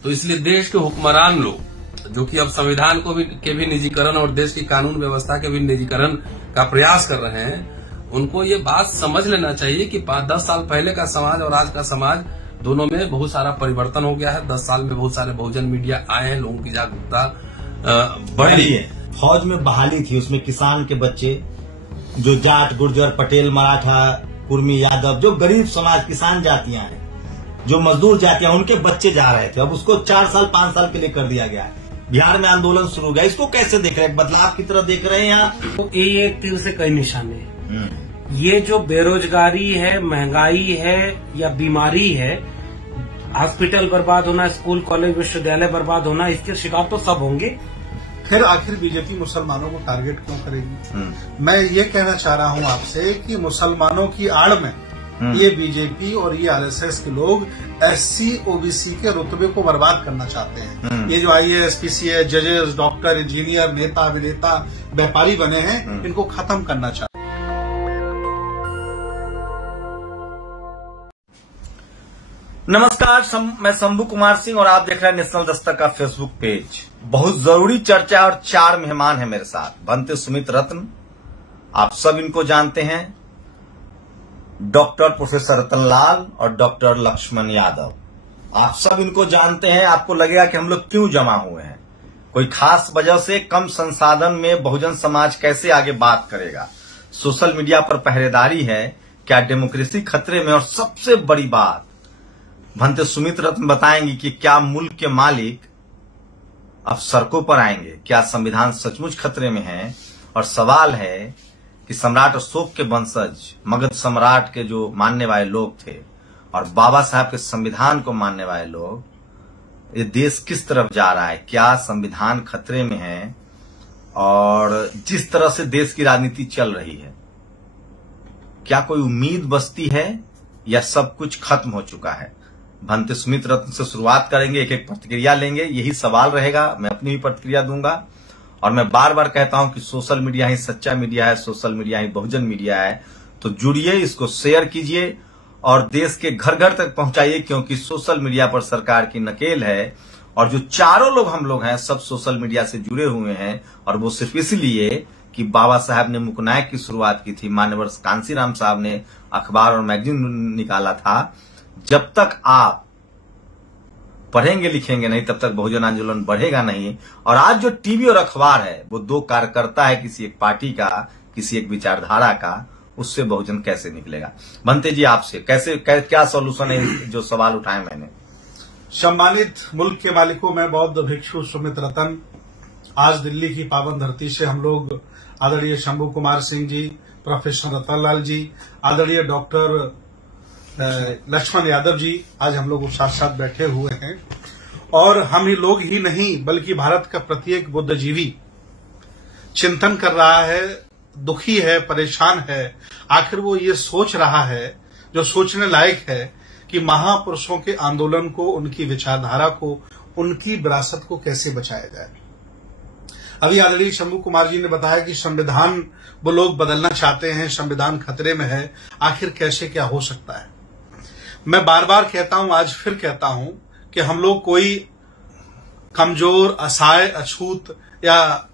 तो इसलिए देश के हुक्मरान लोग जो कि अब संविधान के भी निजीकरण और देश की कानून व्यवस्था के भी निजीकरण का प्रयास कर रहे हैं, उनको ये बात समझ लेना चाहिए कि 10 साल पहले का समाज और आज का समाज दोनों में बहुत सारा परिवर्तन हो गया है। 10 साल में बहुत सारे बहुजन मीडिया आए हैं, लोगों की जागरूकता बढ़ी है। फौज में बहाली थी, उसमें किसान के बच्चे जो जाट, गुर्जर, पटेल, मराठा, कुर्मी, यादव, जो गरीब समाज किसान जातियां हैं, जो मजदूर जातियां, उनके बच्चे जा रहे थे। अब उसको 4 साल 5 साल के लिए कर दिया गया है। बिहार में आंदोलन शुरू हो गया, इसको कैसे देख रहे हैं? बदलाव की तरह देख रहे हैं या तो एक तीर से कई निशाने हैं। ये जो बेरोजगारी है, महंगाई है या बीमारी है, हॉस्पिटल बर्बाद होना, स्कूल कॉलेज विश्वविद्यालय बर्बाद होना, इसके शिकार तो सब होंगे। फिर आखिर बीजेपी मुसलमानों को टारगेट क्यों करेगी? मैं ये कहना चाह रहा हूं आपसे कि मुसलमानों की आड़ में ये बीजेपी और ये आरएसएस के लोग एससी ओबीसी के रुतबे को बर्बाद करना चाहते हैं। ये जो आईएएस, पीसीएस, जजेस, डॉक्टर, इंजीनियर, नेता, अभिनेता, व्यापारी बने हैं, इनको खत्म करना चाहते हैं। नमस्कार, मैं शंभू कुमार सिंह और आप देख रहे हैं नेशनल दस्तक का फेसबुक पेज। बहुत जरूरी चर्चा और 4 मेहमान हैं मेरे साथ। भंते सुमित रत्न, आप सब इनको जानते हैं, डॉक्टर प्रोफेसर रतन लाल और डॉक्टर लक्ष्मण यादव, आप सब इनको जानते हैं। आपको लगेगा कि हम लोग क्यों जमा हुए हैं, कोई खास वजह से? कम संसाधन में बहुजन समाज कैसे आगे बात करेगा? सोशल मीडिया पर पहरेदारी है, क्या डेमोक्रेसी खतरे में? और सबसे बड़ी बात, भंते सुमित रत्न बताएंगे कि क्या मुल्क के मालिक अब सड़कों पर आएंगे, क्या संविधान सचमुच खतरे में है? और सवाल है कि सम्राट अशोक के वंशज, मगध सम्राट के जो मानने वाले लोग थे और बाबा साहब के संविधान को मानने वाले लोग, ये देश किस तरफ जा रहा है? क्या संविधान खतरे में है? और जिस तरह से देश की राजनीति चल रही है, क्या कोई उम्मीद बचती है या सब कुछ खत्म हो चुका है? भंते सुमित रत्न से शुरुआत करेंगे, एक एक प्रतिक्रिया लेंगे, यही सवाल रहेगा। मैं अपनी भी प्रतिक्रिया दूंगा और मैं बार बार कहता हूं कि सोशल मीडिया ही सच्चा मीडिया है, सोशल मीडिया ही बहुजन मीडिया है। तो जुड़िए, इसको शेयर कीजिए और देश के घर घर तक पहुंचाइए, क्योंकि सोशल मीडिया पर सरकार की नकेल है और जो चारों लोग हम लोग हैं सब सोशल मीडिया से जुड़े हुए हैं। और वो सिर्फ इसलिए कि बाबा साहब ने मुकनायक की शुरुआत की थी, मान्यवर कांसीराम साहब ने अखबार और मैगजीन निकाला था। जब तक आप पढ़ेंगे लिखेंगे नहीं, तब तक बहुजन आंदोलन बढ़ेगा नहीं। और आज जो टीवी और अखबार है वो 2 कार्यकर्ता है, किसी एक पार्टी का, किसी एक विचारधारा का, उससे बहुजन कैसे निकलेगा? भंते जी, आपसे क्या सॉल्यूशन है जो सवाल उठाए मैंने? सम्मानित मुल्क के मालिकों में बौद्ध भिक्षु सुमित रतन, आज दिल्ली की पावन धरती से हम लोग आदरणीय शंभू कुमार सिंह जी, प्रोफेसर रतन लाल जी, आदरणीय डॉक्टर लक्ष्मण यादव जी, आज हम लोग साथ साथ बैठे हुए हैं। और हम ही लोग ही नहीं बल्कि भारत का प्रत्येक बुद्धिजीवी चिंतन कर रहा है, दुखी है, परेशान है। आखिर वो ये सोच रहा है जो सोचने लायक है कि महापुरुषों के आंदोलन को, उनकी विचारधारा को, उनकी विरासत को कैसे बचाया जाए। अभी आदरणीय शंभू कुमार जी ने बताया कि संविधान वो लोग बदलना चाहते हैं, संविधान खतरे में है। आखिर कैसे क्या हो सकता है? मैं बार बार कहता हूं, आज फिर कहता हूं कि हम लोग कोई कमजोर, असहाय, अछूत या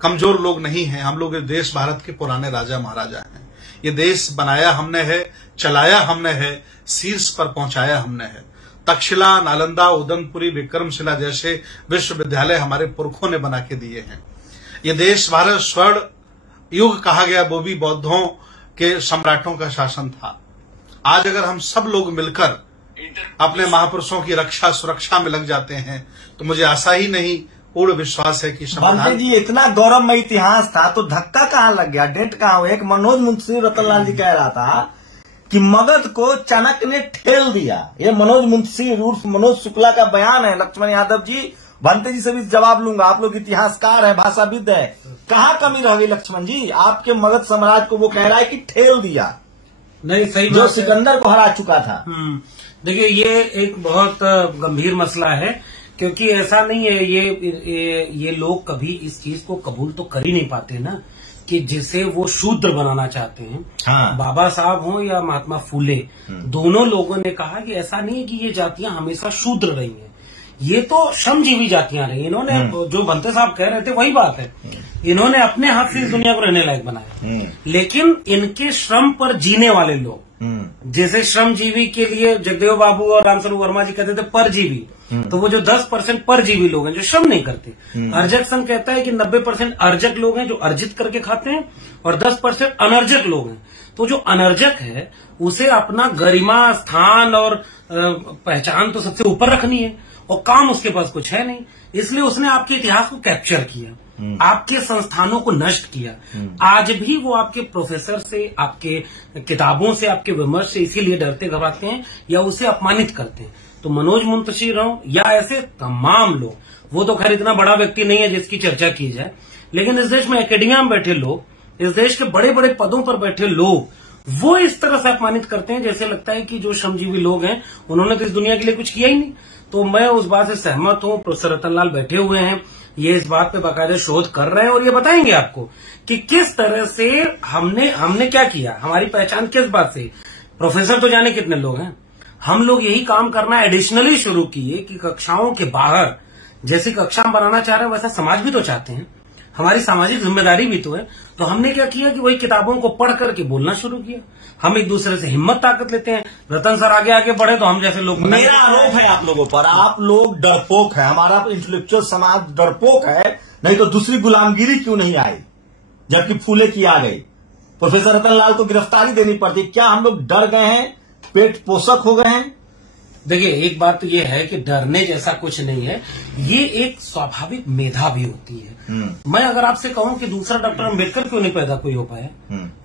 कमजोर लोग नहीं हैं। हम लोग इस देश भारत के पुराने राजा महाराजा हैं। ये देश बनाया हमने है, चलाया हमने है, शीर्ष पर पहुंचाया हमने है। तक्षशिला, नालंदा, उदयपुरी, विक्रमशिला जैसे विश्वविद्यालय हमारे पुरखों ने बना के दिए हैं। ये देश भारत स्वर्ण युग कहा गया, वो भी बौद्धों के सम्राटों का शासन था। आज अगर हम सब लोग मिलकर अपने महापुरुषों की रक्षा सुरक्षा में लग जाते हैं तो मुझे आशा ही नहीं, पूर्ण विश्वास है कि संविधान जी इतना गौरवमय इतिहास था तो धक्का कहाँ लग गया, डेंट कहाँ हुआ? एक मनोज मुंशी रतनलाल जी कह रहा था कि मगध को चाणक्य ने ठेल दिया। ये मनोज मुंशी उर्फ मनोज शुक्ला का बयान है। लक्ष्मण यादव जी, भंते जी से भी जवाब लूंगा, आप लोग इतिहासकार हैं, भाषाविद है, कहाँ कमी रह गई लक्ष्मण जी? आपके मगध साम्राज्य को वो कह रहा है कि ठेल दिया, नहीं सही, जो सिकंदर को हरा चुका था। देखिए, ये एक बहुत गंभीर मसला है, क्योंकि ऐसा नहीं है, ये लोग कभी इस चीज को कबूल तो कर ही नहीं पाते ना कि जिसे वो शूद्र बनाना चाहते हैं। हाँ। बाबा साहब हो या महात्मा फूले, दोनों लोगों ने कहा कि ऐसा नहीं है कि ये जातियां हमेशा शूद्र रही हैं। ये तो श्रमजीवी जातियां रही। इन्होंने जो बनते साहब कह रहे थे वही बात है, इन्होंने अपने हाथ से इस दुनिया को रहने लायक बनाया। लेकिन इनके श्रम पर जीने वाले लोग, जैसे श्रमजीवी के लिए जगदेव बाबू और रामस्वरूप वर्मा जी कहते थे परजीवी, तो वो जो 10% परजीवी लोग हैं जो श्रम नहीं करते। अर्जक संघ कहता है कि 90% अर्जक लोग हैं जो अर्जित करके खाते हैं और 10% अनर्जक लोग हैं। तो जो अनर्जक है उसे अपना गरिमा, स्थान और पहचान तो सबसे ऊपर रखनी है और काम उसके पास कुछ है नहीं, इसलिए उसने आपके इतिहास को कैप्चर किया, आपके संस्थानों को नष्ट किया। आज भी वो आपके प्रोफेसर से, आपके किताबों से, आपके विमर्श से इसीलिए डरते घबराते हैं या उसे अपमानित करते हैं। तो मनोज मुंतशिर हों या ऐसे तमाम लोग, वो तो खैर इतना बड़ा व्यक्ति नहीं है जिसकी चर्चा की जाए, लेकिन इस देश में एकेडमिया में बैठे लोग, इस देश के बड़े बड़े पदों पर बैठे लोग, वो इस तरह से अपमानित करते हैं जैसे लगता है कि जो श्रमजीवी लोग हैं उन्होंने तो इस दुनिया के लिए कुछ किया ही नहीं। तो मैं उस बात से सहमत हूं। प्रोफेसर रतनलाल बैठे हुए हैं, ये इस बात पे बाकायदा शोध कर रहे हैं और ये बताएंगे आपको कि किस तरह से हमने क्या किया, हमारी पहचान किस बात से। प्रोफेसर तो जाने कितने लोग हैं, हम लोग यही काम करना एडिशनली शुरू किए कि कक्षाओं के बाहर जैसी कक्षा हम बनाना चाह रहे हैं वैसा समाज भी तो चाहते हैं, हमारी सामाजिक जिम्मेदारी भी तो है। तो हमने क्या किया कि वही किताबों को पढ़ करके बोलना शुरू किया। हम एक दूसरे से हिम्मत ताकत लेते हैं। रतन सर आगे आगे बढ़े तो हम जैसे लोग, मेरा आरोप है आप लोगों पर, आप लोग डरपोक है, हमारा इंटेलेक्चुअल समाज डरपोक है। नहीं तो दूसरी गुलामगिरी क्यों नहीं आई जबकि फूले की आ गई। प्रोफेसर रतनलाल को गिरफ्तारी देनी पड़ती, क्या हम लोग डर गए हैं, पेट पोषक हो गए हैं? देखिए, एक बात तो ये है कि डरने जैसा कुछ नहीं है, ये एक स्वाभाविक मेधा भी होती है। मैं अगर आपसे कहूं कि दूसरा डॉक्टर अम्बेडकर क्यों नहीं पैदा कोई हो पाया,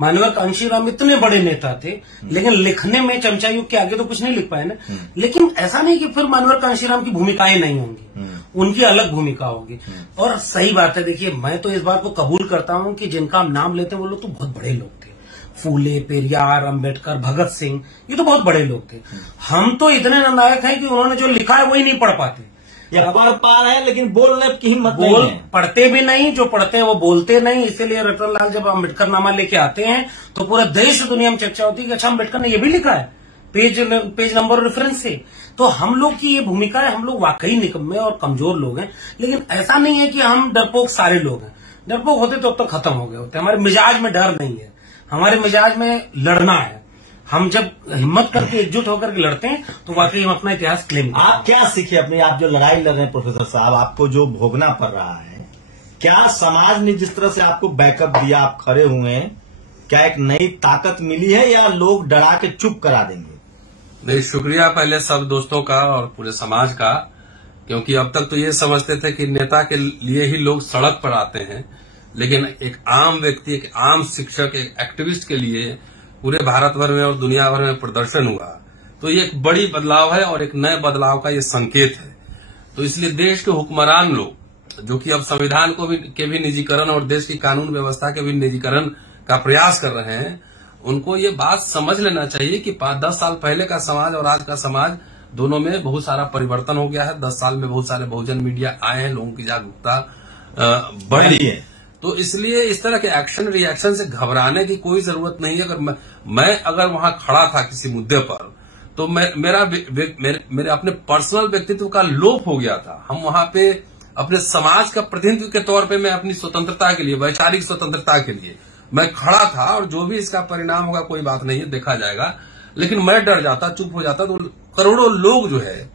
माननीय कांशीराम इतने बड़े नेता थे लेकिन लिखने में चमचा युग के आगे तो कुछ नहीं लिख पाए ना। लेकिन ऐसा नहीं कि फिर माननीय कांशीराम की भूमिकाएं नहीं होंगी, उनकी अलग भूमिका होगी। और सही बात है, देखिए मैं तो इस बात को कबूल करता हूं कि जिनका हम नाम लेते हैं वो लोग तो बहुत बड़े लोग थे। फूले, पेरियार, अंबेडकर, भगत सिंह, ये तो बहुत बड़े लोग थे। हम तो इतने नालायक हैं कि उन्होंने जो लिखा है वही नहीं पढ़ पाते, या पढ़ पा रहे हैं लेकिन बोलने की हिम्मत नहीं है। पढ़ते भी नहीं, जो पढ़ते हैं वो बोलते नहीं। इसीलिए रतनलाल जब अम्बेडकर नामा लेके आते हैं तो पूरा देश दुनिया में चर्चा होती है कि अच्छा अम्बेडकर ने ये भी लिखा है, पेज नंबर रेफरेंस से। तो हम लोग की ये भूमिका है, हम लोग वाकई निकम्मे और कमजोर लोग हैं। लेकिन ऐसा नहीं है कि हम डरपोक सारे लोग हैं, डरपोक होते तो अब तक खत्म हो गए होते। हमारे मिजाज में डर नहीं है, हमारे मिजाज में लड़ना है। हम जब हिम्मत करके एकजुट होकर के लड़ते हैं तो वाकई हम अपना इतिहास क्लेम करते हैं। आप क्या सीखे अपनी, आप जो लड़ाई लड़ रहे हैं प्रोफेसर साहब, आपको जो भोगना पड़ रहा है, क्या समाज ने जिस तरह से आपको बैकअप दिया, आप खड़े हुए हैं, क्या एक नई ताकत मिली है या लोग डरा के चुप करा देंगे? नहीं, शुक्रिया पहले सब दोस्तों का और पूरे समाज का, क्योंकि अब तक तो ये समझते थे कि नेता के लिए ही लोग सड़क पर आते हैं, लेकिन एक आम व्यक्ति, एक आम शिक्षक, एक एक्टिविस्ट के लिए पूरे भारत भर में और दुनिया भर में प्रदर्शन हुआ। तो ये एक बड़ी बदलाव है और एक नए बदलाव का ये संकेत है। तो इसलिए देश के हुक्मरान लोग जो कि अब संविधान के भी निजीकरण और देश की कानून व्यवस्था के भी निजीकरण का प्रयास कर रहे हैं, उनको ये बात समझ लेना चाहिए कि 5-10 साल पहले का समाज और आज का समाज दोनों में बहुत सारा परिवर्तन हो गया है। 10 साल में बहुत सारे बहुजन मीडिया आए हैं, लोगों की जागरूकता बढ़ी है। तो इसलिए इस तरह के एक्शन रिएक्शन से घबराने की कोई जरूरत नहीं है। अगर मैं अगर वहां खड़ा था किसी मुद्दे पर तो मेरे अपने पर्सनल व्यक्तित्व का लोप हो गया था। हम वहां पे अपने समाज का प्रतिनिधित्व के तौर पे मैं अपनी स्वतंत्रता के लिए, वैचारिक स्वतंत्रता के लिए मैं खड़ा था, और जो भी इसका परिणाम होगा कोई बात नहीं है, देखा जाएगा। लेकिन मैं डर जाता, चुप हो जाता, तो करोड़ों लोग जो है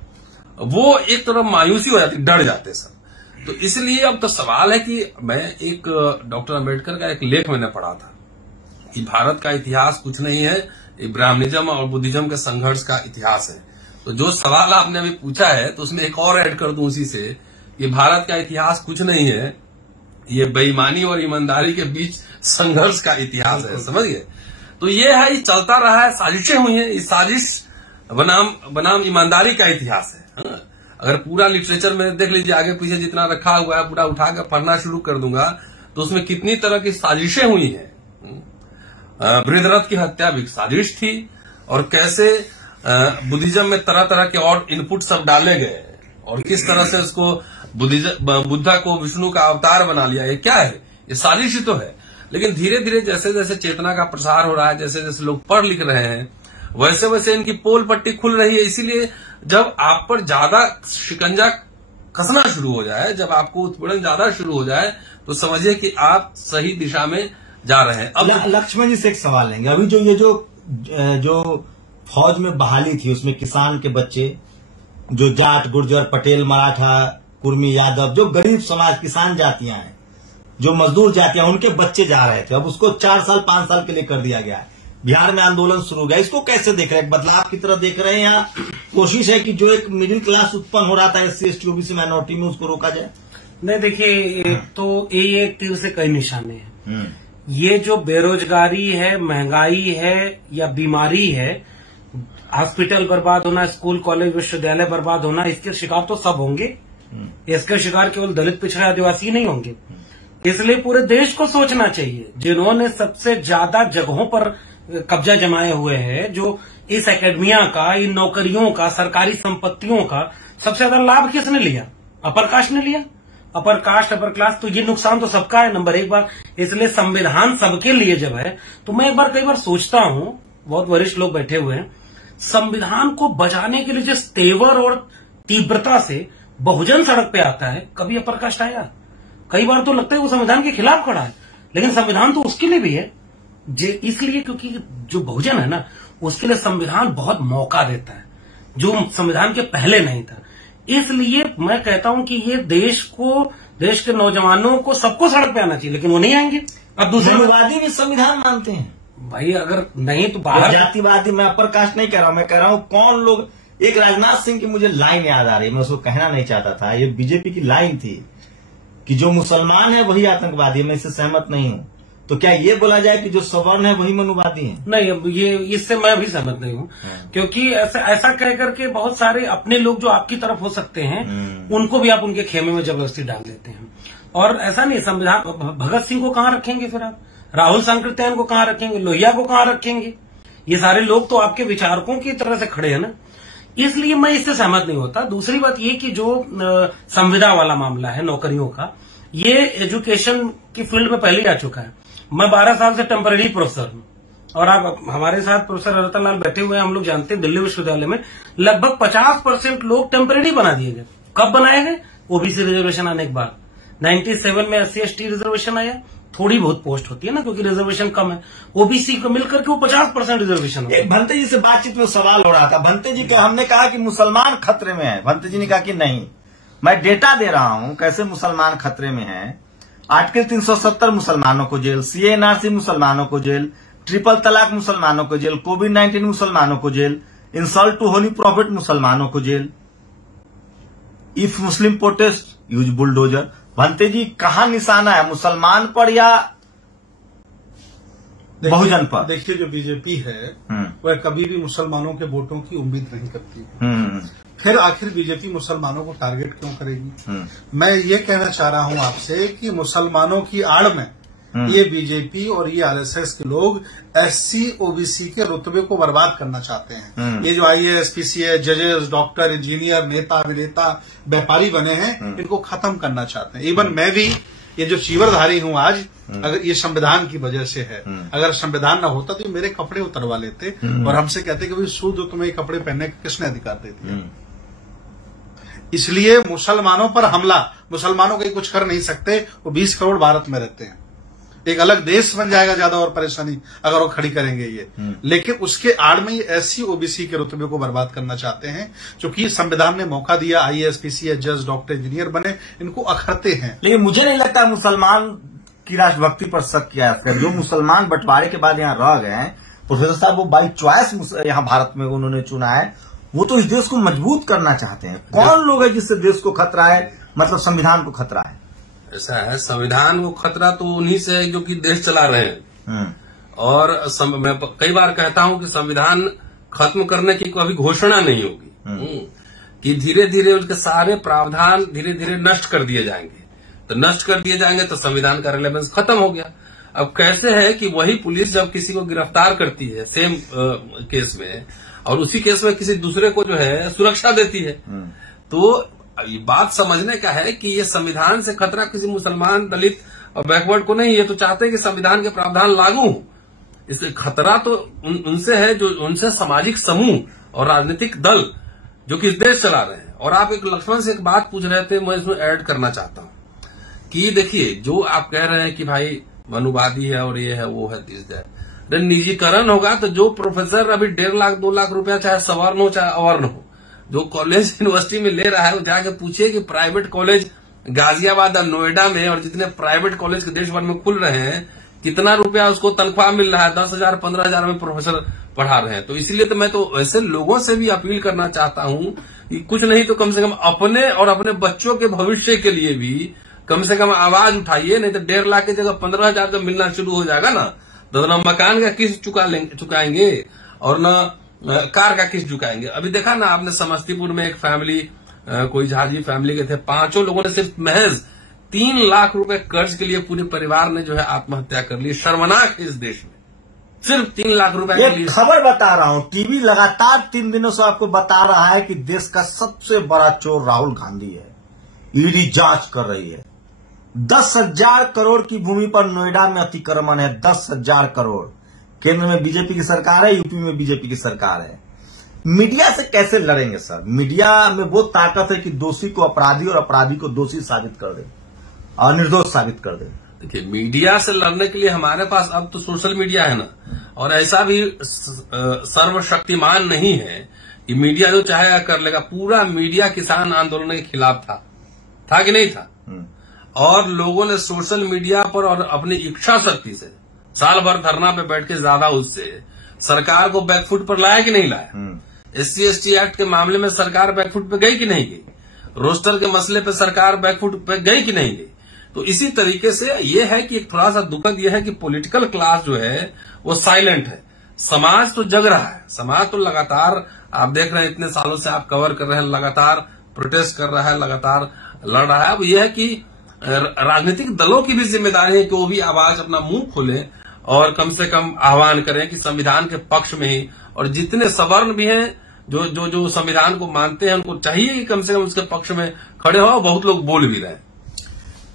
वो एक तरफ मायूसी हो जाती, डर जाते सब। तो इसलिए अब तो सवाल है कि मैं एक डॉक्टर अम्बेडकर का एक लेख मैंने पढ़ा था कि भारत का इतिहास कुछ नहीं है, ब्राह्मणिज्म और बुद्धिज्म के संघर्ष का इतिहास है। तो जो सवाल आपने अभी पूछा है तो उसमें एक और ऐड कर दूं उसी से कि भारत का इतिहास कुछ नहीं है, ये बेईमानी और ईमानदारी के बीच संघर्ष का इतिहास है। समझ गए? तो ये है, ये चलता रहा है, साजिशें हुई हैं, इस साजिश बनाम ईमानदारी का इतिहास है। अगर पूरा लिटरेचर में देख लीजिए, आगे पीछे जितना रखा हुआ है पूरा उठा कर पढ़ना शुरू कर दूंगा तो उसमें कितनी तरह की साजिशें हुई हैं। बृहद्रथ की हत्या भी साजिश थी, और कैसे बुद्धिज्म में तरह तरह के और इनपुट सब डाले गए और किस तरह से उसको बुद्धा को विष्णु का अवतार बना लिया। ये क्या है? ये साजिश ही तो है। लेकिन धीरे धीरे जैसे जैसे चेतना का प्रसार हो रहा है, जैसे जैसे लोग पढ़ लिख रहे हैं, वैसे वैसे इनकी पोल पट्टी खुल रही है। इसीलिए जब आप पर ज्यादा शिकंजा कसना शुरू हो जाए, जब आपको उत्पीड़न ज्यादा शुरू हो जाए, तो समझिए कि आप सही दिशा में जा रहे हैं। अब लक्ष्मण जी से एक सवाल लेंगे। अभी जो फौज में बहाली थी, उसमें किसान के बच्चे, जो जाट, गुर्जर, पटेल, मराठा, कुर्मी, यादव, जो गरीब समाज, किसान जातियां हैं, जो मजदूर जातियां, उनके बच्चे जा रहे थे। अब उसको 4 साल 5 साल के लिए कर दिया गया है। बिहार में आंदोलन शुरू हो गया। इसको कैसे देख रहे हैं? बदलाव की तरह देख रहे हैं या कोशिश है कि जो एक मिडिल क्लास उत्पन्न हो रहा था SC, ST, OBC माइनॉरिटी में, उसको रोका जाए? नहीं, देखिए, तो एक तीर से कई निशाने हैं। ये जो बेरोजगारी है, महंगाई है या बीमारी है, हॉस्पिटल बर्बाद होना, स्कूल कॉलेज विश्वविद्यालय बर्बाद होना, इसके शिकार तो सब होंगे। इसके शिकार केवल दलित, पिछड़े, आदिवासी नहीं होंगे। इसलिए पूरे देश को सोचना चाहिए, जिन्होंने सबसे ज्यादा जगहों पर कब्जा जमाए हुए हैं, जो इस एकेडमिया का, इन नौकरियों का, सरकारी संपत्तियों का सबसे ज्यादा लाभ किसने लिया? अपर कास्ट ने लिया। अपर कास्ट, अपर क्लास, तो ये नुकसान तो सबका है, नंबर 1 बात। इसलिए संविधान सबके लिए जब है, तो मैं कई बार सोचता हूं, बहुत वरिष्ठ लोग बैठे हुए हैं, संविधान को बचाने के लिए जिस तेवर और तीव्रता से बहुजन सड़क पे आता है, कभी अपर कास्ट आया? कई बार तो लगता है वो संविधान के खिलाफ खड़ा है, लेकिन संविधान तो उसके लिए भी है, इसलिए क्योंकि जो बहुजन है ना, उसके लिए संविधान बहुत मौका देता है, जो संविधान के पहले नहीं था। इसलिए मैं कहता हूं कि ये देश के नौजवानों को, सबको सड़क पे आना चाहिए, लेकिन वो नहीं आएंगे। अब दूसरे मनुवादी भी संविधान मानते हैं भाई, अगर नहीं तो बाहर जातिवादी। मैं अपर कास्ट नहीं कह रहा हूं, मैं कह रहा हूं कौन लोग। एक राजनाथ सिंह की मुझे लाइन याद आ रही है, मैं उसको कहना नहीं चाहता था, ये बीजेपी की लाइन थी कि जो मुसलमान है वही आतंकवादी है। मैं इससे सहमत नहीं हूं। तो क्या ये बोला जाए कि जो सवर्ण है वही मनुवादी है? नहीं, अब ये इससे मैं भी सहमत नहीं हूं, क्योंकि ऐसा कह करके बहुत सारे अपने लोग जो आपकी तरफ हो सकते हैं, उनको भी आप उनके खेमे में जबरदस्ती डाल देते हैं। और ऐसा नहीं, संविधान, भगत सिंह को कहां रखेंगे फिर आप? राहुल सांकृत्यायन को कहां रखेंगे? लोहिया को कहां रखेंगे? ये सारे लोग तो आपके विचारकों की तरह से खड़े हैं ना, इसलिए मैं इससे सहमत नहीं होता। दूसरी बात ये कि जो संविदा वाला मामला है नौकरियों का, ये एजुकेशन की फील्ड में पहले आ चुका है। मैं 12 साल से टेम्पररी प्रोफेसर हूं, और आप हमारे साथ प्रोफेसर रतन लाल बैठे हुए हैं, हम लोग जानते हैं दिल्ली विश्वविद्यालय में लगभग 50% लोग टेम्पररी बना दिए गए। कब बनाए गए? ओबीसी रिजर्वेशन आने के बाद। 97 में SC, ST रिजर्वेशन आया, थोड़ी बहुत पोस्ट होती है ना, क्योंकि रिजर्वेशन कम है। ओबीसी को मिलकर के वो 50% रिजर्वेशन। एक भंते जी से बातचीत में सवाल हो रहा था, भंते जी का, हमने कहा कि मुसलमान खतरे में है, भंते जी ने कहा कि नहीं, मैं डेटा दे रहा हूं कैसे मुसलमान खतरे में है। आर्टिकल 370 मुसलमानों को जेल, CA/NRC मुसलमानों को जेल, ट्रिपल तलाक मुसलमानों को जेल, COVID-19 मुसलमानों को जेल, इंसल्ट टू होली प्रॉफिट मुसलमानों को जेल, if Muslim protest use bulldozer. Bhante ji, कहां निशाना है, मुसलमान पर या बहुजन पर? देखिए, जो बीजेपी है वह कभी भी मुसलमानों के वोटों की उम्मीद नहीं करती। फिर आखिर बीजेपी मुसलमानों को टारगेट क्यों करेगी? मैं ये कहना चाह रहा हूं आपसे कि मुसलमानों की आड़ में ये बीजेपी और ये RSS के लोग SC, OBC के रुतबे को बर्बाद करना चाहते हैं। ये जो IAS, PCS, जजेस, डॉक्टर, इंजीनियर, नेता, अभिनेता, व्यापारी बने हैं, इनको खत्म करना चाहते हैं। इवन मैं भी ये जो चीवरधारी हूं आज, अगर ये संविधान की वजह से है। अगर संविधान ना होता तो ये मेरे कपड़े उतरवा लेते और हमसे कहते कि भाई सूद हो तुम्हें कपड़े पहनने का किसने अधिकार दे दिया? इसलिए मुसलमानों पर हमला, मुसलमानों को कुछ कर नहीं सकते, वो 20 करोड़ भारत में रहते हैं। एक अलग देश बन जाएगा ज्यादा और परेशानी अगर वो खड़ी करेंगे ये। लेकिन उसके आड़ में ये SC, OBC के रुतबे को बर्बाद करना चाहते हैं, क्योंकि संविधान ने मौका दिया, IAS, PCS, जज, डॉक्टर, इंजीनियर बने, इनको अखरते हैं। लेकिन मुझे नहीं लगता मुसलमान की राष्ट्रभक्ति पर शक किया है। जो मुसलमान बंटवारे के बाद यहाँ रह गए हैं, प्रोफेसर साहब, वो बाई चॉइस यहाँ भारत में उन्होंने चुना है, वो तो इस देश को मजबूत करना चाहते हैं। कौन लोग हैं जिससे देश को खतरा है, मतलब संविधान को खतरा है? ऐसा है, संविधान को खतरा तो उन्हीं से है जो कि देश चला रहे हैं। और मैं कई बार कहता हूं कि संविधान खत्म करने की कभी घोषणा नहीं होगी, कि धीरे धीरे उसके सारे प्रावधान धीरे धीरे नष्ट कर दिए जाएंगे। तो नष्ट कर दिए जाएंगे तो संविधान का रिलेवेंस खत्म हो गया। अब कैसे है कि वही पुलिस जब किसी को गिरफ्तार करती है सेम केस में, और उसी केस में किसी दूसरे को जो है सुरक्षा देती है, तो ये बात समझने का है कि ये संविधान से खतरा किसी मुसलमान, दलित और बैकवर्ड को नहीं। ये तो चाहते हैं कि संविधान के प्रावधान लागू हो। इससे खतरा तो उनसे है जो उनसे सामाजिक समूह और राजनीतिक दल जो कि इस देश चला रहे हैं। और आप एक लक्ष्मण से एक बात पूछ रहे थे, मैं इसमें ऐड करना चाहता हूं कि देखिए, जो आप कह रहे हैं कि भाई मनुवादी है और ये है वो है दिस दैट, निजीकरण होगा तो जो प्रोफेसर अभी 1.5 लाख 2 लाख रुपया चाहे सवर्ण हो चाहे अवर्ण हो, जो कॉलेज यूनिवर्सिटी में ले रहा है, वो जाके पूछिए कि प्राइवेट कॉलेज गाजियाबाद और नोएडा में और जितने प्राइवेट कॉलेज के देश भर में खुल रहे हैं, कितना रुपया उसको तनख्वाह मिल रहा है। 10,000 15,000 में प्रोफेसर पढ़ा रहे हैं। तो इसलिए तो मैं तो ऐसे लोगों से भी अपील करना चाहता हूं कि कुछ नहीं तो कम से कम अपने और अपने बच्चों के भविष्य के लिए भी कम से कम आवाज उठाइए। नहीं तो 1.5 लाख की जगह 15,000 जब मिलना शुरू हो जाएगा ना, तो न मकान का किस्त चुकाएंगे और न कार का किस्त चुकाएंगे। अभी देखा ना आपने, समस्तीपुर में एक फैमिली, कोई झाजी फैमिली के थे, 5 लोगों ने सिर्फ महज 3 लाख रुपए कर्ज के लिए पूरे परिवार ने जो है आत्महत्या कर ली। शर्मनाक है इस देश में, सिर्फ 3 लाख रुपए के लिए। खबर बता रहा हूं, टीवी लगातार 3 दिनों से आपको बता रहा है कि देश का सबसे बड़ा चोर राहुल गांधी है। ईडी जांच कर रही है। 10,000 करोड़ की भूमि पर नोएडा में अतिक्रमण है। 10,000 करोड़। केंद्र में बीजेपी की सरकार है, यूपी में बीजेपी की सरकार है। मीडिया से कैसे लड़ेंगे सर? मीडिया में वो ताकत है कि दोषी को अपराधी और अपराधी को दोषी साबित कर दे और निर्दोष साबित कर दे। देखिए, मीडिया से लड़ने के लिए हमारे पास अब तो सोशल मीडिया है ना, और ऐसा भी सर्वशक्तिमान नहीं है कि मीडिया जो चाहेगा कर लेगा। पूरा मीडिया किसान आंदोलन के खिलाफ था कि नहीं था? और लोगों ने सोशल मीडिया पर और अपनी इच्छा शक्ति से साल भर धरना पे बैठ के ज्यादा उससे सरकार को बैकफुट पर लाया कि नहीं लाया? SC/ST एक्ट के मामले में सरकार बैकफुट पे गई कि नहीं गई? रोस्टर के मसले पे सरकार बैकफुट पे गई कि नहीं गई? तो इसी तरीके से ये है कि थोड़ा सा दुखद ये है कि पॉलिटिकल क्लास जो है वो साइलेंट है। समाज तो जग रहा है, समाज तो लगातार, आप देख रहे हैं इतने सालों से आप कवर कर रहे हैं, लगातार प्रोटेस्ट कर रहा है, लगातार लड़ रहा है। अब यह है कि राजनीतिक दलों की भी जिम्मेदारी है कि वो भी आवाज अपना मुंह खोलें और कम से कम आह्वान करें कि संविधान के पक्ष में ही, और जितने सवर्ण भी हैं जो संविधान को मानते हैं, उनको चाहिए कि कम से कम उसके पक्ष में खड़े हो। बहुत लोग बोल भी रहे हैं।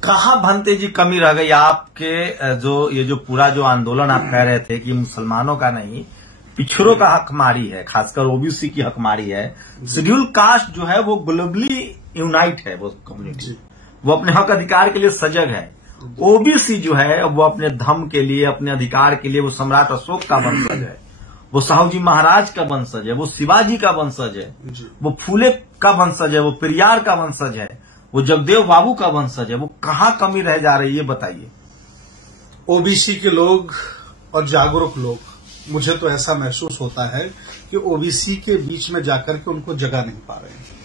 कहाँ भंते जी कमी रह गई आपके जो पूरा जो आंदोलन आप कह रहे थे कि मुसलमानों का नहीं, पिछड़ों का हकमारी है, खासकर ओबीसी की हकमारी है। शेड्यूल कास्ट जो है वो ग्लोबली यूनाइट है, वो कम्युनिटी, वो अपने हक अधिकार के लिए सजग है। ओबीसी जो है वो अपने धर्म के लिए, अपने अधिकार के लिए, वो सम्राट अशोक का वंशज है, वो साहू जी महाराज का वंशज है, वो शिवाजी का वंशज है, वो फूले का वंशज है, वो पेरियार का वंशज है, वो जगदेव बाबू का वंशज है। वो कहाँ कमी रह जा रही है बताइए? ओबीसी के लोग और जागरूक लोग, मुझे तो ऐसा महसूस होता है कि ओबीसी के बीच में जाकर के उनको जगह नहीं पा रहे हैं।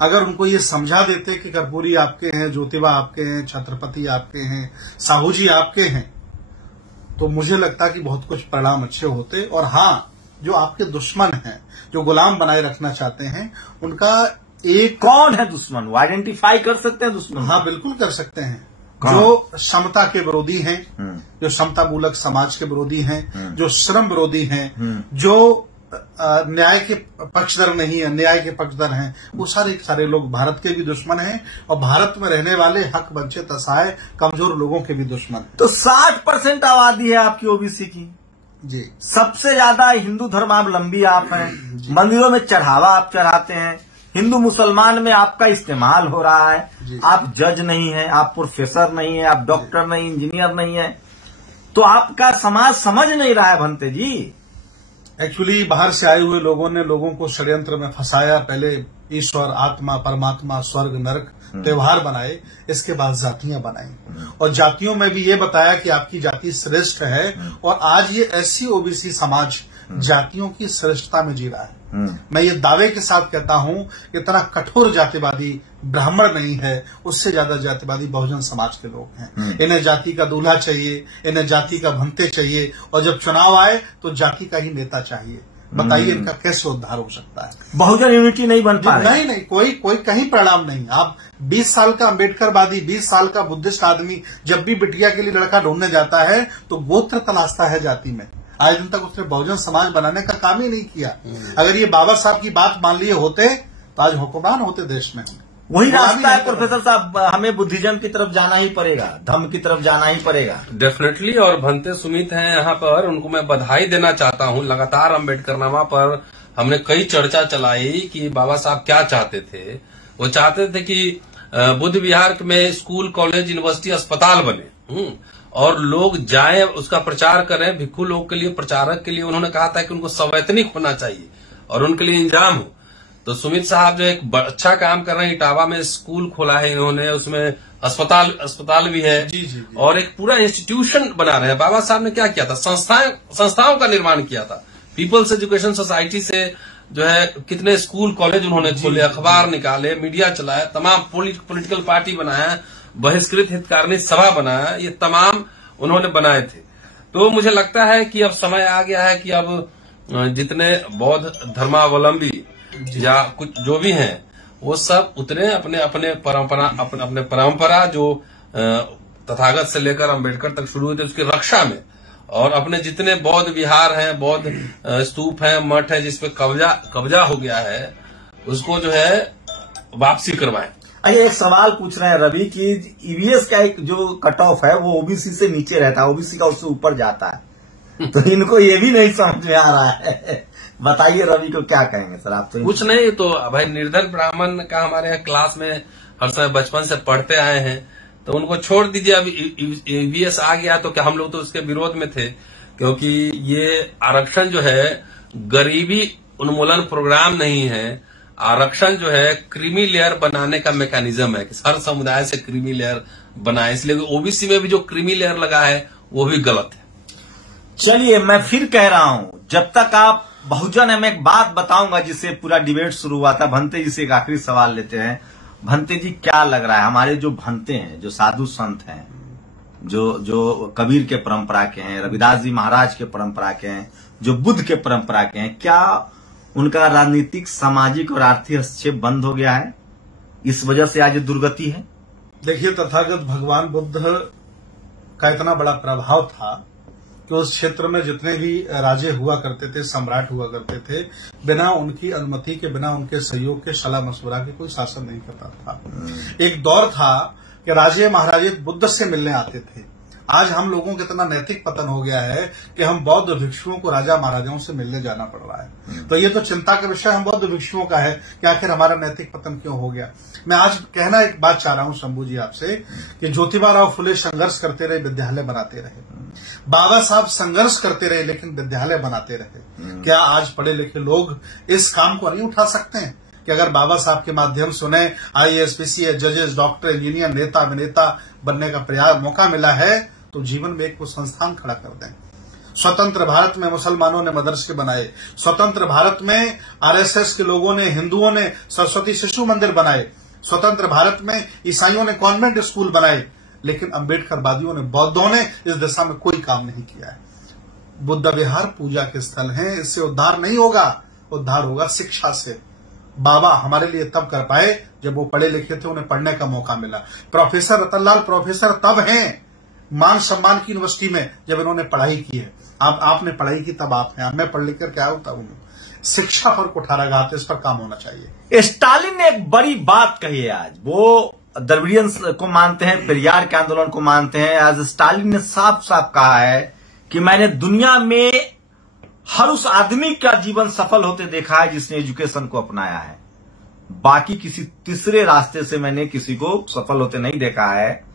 अगर उनको ये समझा देते कि कर्पूरी आपके हैं, ज्योतिबा आपके हैं, छत्रपति आपके हैं, साहू जी आपके हैं, तो मुझे लगता कि बहुत कुछ परिणाम अच्छे होते। और हाँ, जो आपके दुश्मन हैं, जो गुलाम बनाए रखना चाहते हैं, उनका एक कौन है दुश्मन? वो आइडेंटिफाई कर सकते हैं दुश्मन? हाँ, बिल्कुल कर सकते हैं। जो समता के विरोधी हैं, जो समता मूलक समाज के विरोधी हैं, जो श्रम विरोधी हैं, जो न्याय के पक्षधर नहीं है, न्याय के पक्षधर हैं, वो सारे लोग भारत के भी दुश्मन हैं और भारत में रहने वाले हक वंचित असहाय कमजोर लोगों के भी दुश्मन। तो 60% आबादी है आपकी ओबीसी की जी। सबसे ज्यादा हिंदू धर्मावलंबी आप हैं, मंदिरों में चढ़ावा आप चढ़ाते हैं, हिंदू मुसलमान में आपका इस्तेमाल हो रहा है। आप जज नहीं है, आप प्रोफेसर नहीं है, आप डॉक्टर नहीं, इंजीनियर नहीं है, तो आपका समाज समझ नहीं रहा है भंते जी। एक्चुअली बाहर से आए हुए लोगों ने लोगों को षड्यंत्र में फंसाया। पहले ईश्वर, आत्मा, परमात्मा, स्वर्ग, नरक त्योहार बनाए, इसके बाद जातियां बनाई और जातियों में भी ये बताया कि आपकी जाति श्रेष्ठ है। और आज ये ऐसी ओबीसी समाज जातियों की श्रेष्ठता में जी रहा है। मैं ये दावे के साथ कहता हूं कि इतना कठोर जातिवादी ब्राह्मण नहीं है, उससे ज्यादा जातिवादी बहुजन समाज के लोग हैं। इन्हें जाति का दूल्हा चाहिए, इन्हें जाति का भंते चाहिए, और जब चुनाव आए तो जाति का ही नेता चाहिए। बताइए इनका कैसे उद्धार हो सकता है? बहुजन यूनिटी नहीं बन पा रही। नहीं, कोई कहीं परिणाम नहीं। आप 20 साल का अम्बेडकरवादी, 20 साल का बुद्धिस्ट आदमी जब भी बिटिया के लिए लड़का ढूंढने जाता है तो गोत्र तलाशता है जाति में। आज दिन तक उसने बहुजन समाज बनाने का काम ही नहीं किया। अगर ये बाबा साहब की बात मान लिए होते तो आज हुक्मरान होते देश में। वही रास्ता है प्रोफेसर साहब, हमें बुद्धिज्म की तरफ जाना ही पड़ेगा, धर्म की तरफ जाना ही पड़ेगा। डेफिनेटली। और भंते सुमित हैं यहाँ पर, उनको मैं बधाई देना चाहता हूँ। लगातार अम्बेडकरनामा पर हमने कई चर्चा चलाई कि बाबा साहब क्या चाहते थे। वो चाहते थे कि बुद्ध विहार में स्कूल, कॉलेज, यूनिवर्सिटी, अस्पताल बने और लोग जाएं, उसका प्रचार करें। भिक्खु लोग के लिए, प्रचारक के लिए उन्होंने कहा था कि उनको सवैतनिक होना चाहिए और उनके लिए इंतजाम हो। तो सुमित साहब जो एक अच्छा काम कर रहे हैं, इटावा में स्कूल खोला है इन्होंने, उसमें अस्पताल भी है जी। और एक पूरा इंस्टीट्यूशन बना रहे हैं। बाबा साहब ने क्या किया था, संस्थाओं का निर्माण किया था। पीपल्स एजुकेशन सोसाइटी से जो है कितने स्कूल, कॉलेज उन्होंने खोले, अखबार निकाले, मीडिया चलाया, तमाम पॉलिटिकल पार्टी बनाया, बहिष्कृत हितकारिणी सभा बनाया, ये तमाम उन्होंने बनाए थे। तो मुझे लगता है कि अब समय आ गया है कि अब जितने बौद्ध धर्मावलंबी या कुछ जो भी हैं वो सब उतरे अपने अपने परंपरा जो तथागत से लेकर अम्बेडकर तक शुरू हुए थे उसकी रक्षा में, और अपने जितने बौद्ध विहार हैं, बौद्ध स्तूप हैं, मठ है जिसपे कब्जा हो गया है, उसको जो है वापसी करवाएं। आइए एक सवाल पूछ रहे हैं रवि कि ईवीएस का एक जो कट ऑफ है वो ओबीसी से नीचे रहता है, ओबीसी का उससे ऊपर जाता है, तो इनको ये भी नहीं समझ में आ रहा है। बताइए रवि को क्या कहेंगे सर आप? तो कुछ नहीं, तो भाई निर्धन ब्राह्मण का हमारे यहाँ क्लास में हर समय बचपन से पढ़ते आए हैं, तो उनको छोड़ दीजिए। अब ईवीएस आ गया तो क्या हम लोग तो उसके विरोध में थे, क्योंकि ये आरक्षण जो है गरीबी उन्मूलन प्रोग्राम नहीं है। आरक्षण जो है क्रीमी लेयर बनाने का मैकेनिज्म है कि हर समुदाय से क्रीमी लेयर बनाए, इसलिए ओबीसी में भी जो क्रीमी लेयर लगा है वो भी गलत है। चलिए मैं फिर कह रहा हूं, जब तक आप बहुजन, मैं एक बात बताऊंगा जिससे पूरा डिबेट शुरू हुआ था। भंते जी से एक आखिरी सवाल लेते हैं। भंते जी, क्या लग रहा है हमारे जो भंते हैं, जो साधु संत हैं, जो कबीर के परंपरा के हैं, रविदास जी महाराज के परंपरा के हैं, जो बुद्ध के परंपरा के हैं, क्या उनका राजनीतिक, सामाजिक और आर्थिक हस्तक्षेप बंद हो गया है? इस वजह से आज दुर्गति है। देखिए, तथागत भगवान बुद्ध का इतना बड़ा प्रभाव था कि उस क्षेत्र में जितने भी राजे हुआ करते थे, सम्राट हुआ करते थे, बिना उनकी अनुमति के, बिना उनके सहयोग के, सलाह मशवरा के कोई शासन नहीं करता था। एक दौर था कि राजे महाराजे बुद्ध से मिलने आते थे। आज हम लोगों का इतना नैतिक पतन हो गया है कि हम बौद्ध भिक्षुओं को राजा महाराजाओं से मिलने जाना पड़ रहा है। तो ये तो चिंता का विषय हम बौद्ध भिक्षुओं का है कि आखिर हमारा नैतिक पतन क्यों हो गया। मैं आज कहना एक बात चाह रहा हूं शंभू जी आपसे कि ज्योतिबा राव फुले संघर्ष करते रहे, विद्यालय बनाते रहे। बाबा साहब संघर्ष करते रहे लेकिन विद्यालय बनाते रहे। क्या आज पढ़े लिखे लोग इस काम को नहीं उठा सकते हैं कि अगर बाबा साहब के माध्यम से उन्हें आईएएस, पीसीएस, जजेस, डॉक्टर, इंजीनियर, नेता, अभिनेता बनने का मौका मिला है तो जीवन में एक वो संस्थान खड़ा कर दें। स्वतंत्र भारत में मुसलमानों ने मदरसे बनाए, स्वतंत्र भारत में आरएसएस के लोगों ने, हिंदुओं ने सरस्वती शिशु मंदिर बनाए, स्वतंत्र भारत में ईसाइयों ने कॉन्वेंट स्कूल बनाए, लेकिन अम्बेडकरवादियों ने, बौद्धों ने इस दिशा में कोई काम नहीं किया है। बुद्ध विहार पूजा के स्थल हैं, इससे उद्धार नहीं होगा। उद्धार होगा शिक्षा से। बाबा हमारे लिए तब कर पाए जब वो पढ़े लिखे थे, उन्हें पढ़ने का मौका मिला। प्रोफेसर रतनलाल प्रोफेसर तब हैं मान सम्मान की यूनिवर्सिटी में जब इन्होंने पढ़ाई की है। आपने पढ़ाई की तब आप हैं, मैं पढ़ लिख कर क्या हूं तब हूं। शिक्षा पर कुठाराघात, इस पर काम होना चाहिए। स्टालिन ने एक बड़ी बात कही है आज। वो द्रविडियंस को मानते हैं, पेरियार के आंदोलन को मानते हैं। आज स्टालिन ने साफ साफ कहा है कि मैंने दुनिया में हर उस आदमी का जीवन सफल होते देखा है जिसने एजुकेशन को अपनाया है। बाकी किसी तीसरे रास्ते से मैंने किसी को सफल होते नहीं देखा है।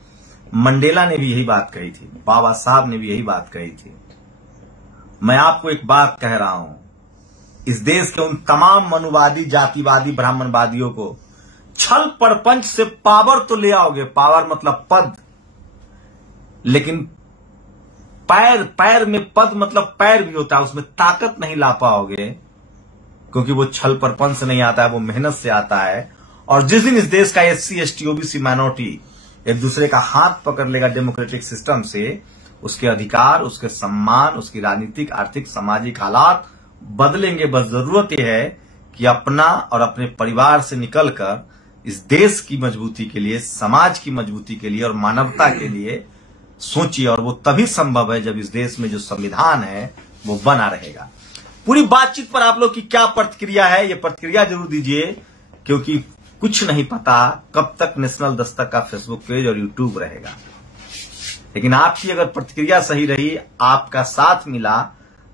मंडेला ने भी यही बात कही थी, बाबा साहब ने भी यही बात कही थी। मैं आपको एक बात कह रहा हूं, इस देश के उन तमाम मनुवादी, जातिवादी, ब्राह्मणवादियों को छल प्रपंच से पावर तो ले आओगे, पावर मतलब पद, लेकिन पैर में पद मतलब पैर भी होता है, उसमें ताकत नहीं ला पाओगे, क्योंकि वो छल प्रपंच से नहीं आता है, वो मेहनत से आता है। और जिस दिन इस देश का एससी, एसटी, ओबीसी, माइनॉरिटी एक दूसरे का हाथ पकड़ लेगा डेमोक्रेटिक सिस्टम से, उसके अधिकार, उसके सम्मान, उसकी राजनीतिक, आर्थिक, सामाजिक हालात बदलेंगे। बस जरूरत यह है कि अपना और अपने परिवार से निकलकर इस देश की मजबूती के लिए, समाज की मजबूती के लिए और मानवता के लिए सोचिए। और वो तभी संभव है जब इस देश में जो संविधान है वो बना रहेगा। पूरी बातचीत पर आप लोग की क्या प्रतिक्रिया है, ये प्रतिक्रिया जरूर दीजिए, क्योंकि कुछ नहीं पता कब तक नेशनल दस्तक का फेसबुक पेज और यूट्यूब रहेगा। लेकिन आपकी अगर प्रतिक्रिया सही रही, आपका साथ मिला,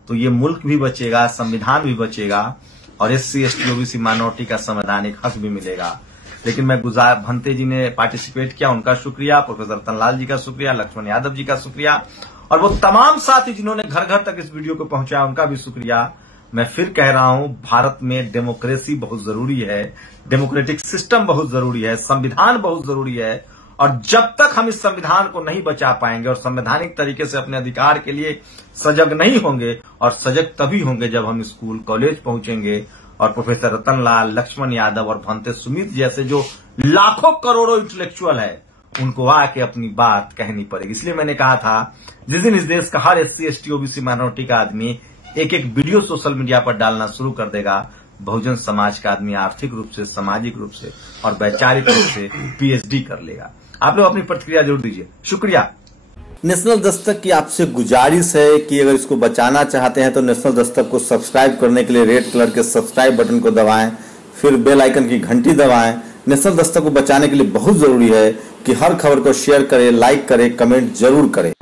तो ये मुल्क भी बचेगा, संविधान भी बचेगा और एससी, एसटी, ओबीसी, माइनॉरिटी का संवैधानिक हक भी मिलेगा। लेकिन मैं गुजार भंते जी ने पार्टिसिपेट किया, उनका शुक्रिया, प्रोफेसर रतनलाल जी का शुक्रिया, लक्ष्मण यादव जी का शुक्रिया, और वो तमाम साथी जिन्होंने घर घर तक इस वीडियो को पहुंचाया उनका भी शुक्रिया। मैं फिर कह रहा हूं, भारत में डेमोक्रेसी बहुत जरूरी है, डेमोक्रेटिक सिस्टम बहुत जरूरी है, संविधान बहुत जरूरी है, और जब तक हम इस संविधान को नहीं बचा पाएंगे और संवैधानिक तरीके से अपने अधिकार के लिए सजग नहीं होंगे, और सजग तभी होंगे जब हम स्कूल कॉलेज पहुंचेंगे और प्रोफेसर रतनलाल, लक्ष्मण यादव और भंते सुमित जैसे जो लाखों करोड़ों इंटेलेक्चुअल है उनको आके अपनी बात कहनी पड़ेगी। इसलिए मैंने कहा था जिस दिन इस देश का हर SC, ST, OBC माइनॉरिटी का आदमी एक एक वीडियो सोशल मीडिया पर डालना शुरू कर देगा, बहुजन समाज का आदमी आर्थिक रूप से, सामाजिक रूप से और वैचारिक रूप से PhD कर लेगा। आप लोग अपनी प्रतिक्रिया जरूर दीजिए। शुक्रिया। नेशनल दस्तक की आपसे गुजारिश है कि अगर इसको बचाना चाहते हैं तो नेशनल दस्तक को सब्सक्राइब करने के लिए रेड कलर के सब्सक्राइब बटन को दबाएं, फिर बेल आइकन की घंटी दबाएं। नेशनल दस्तक को बचाने के लिए बहुत जरूरी है कि हर खबर को शेयर करें, लाइक करें, कमेंट जरूर करें।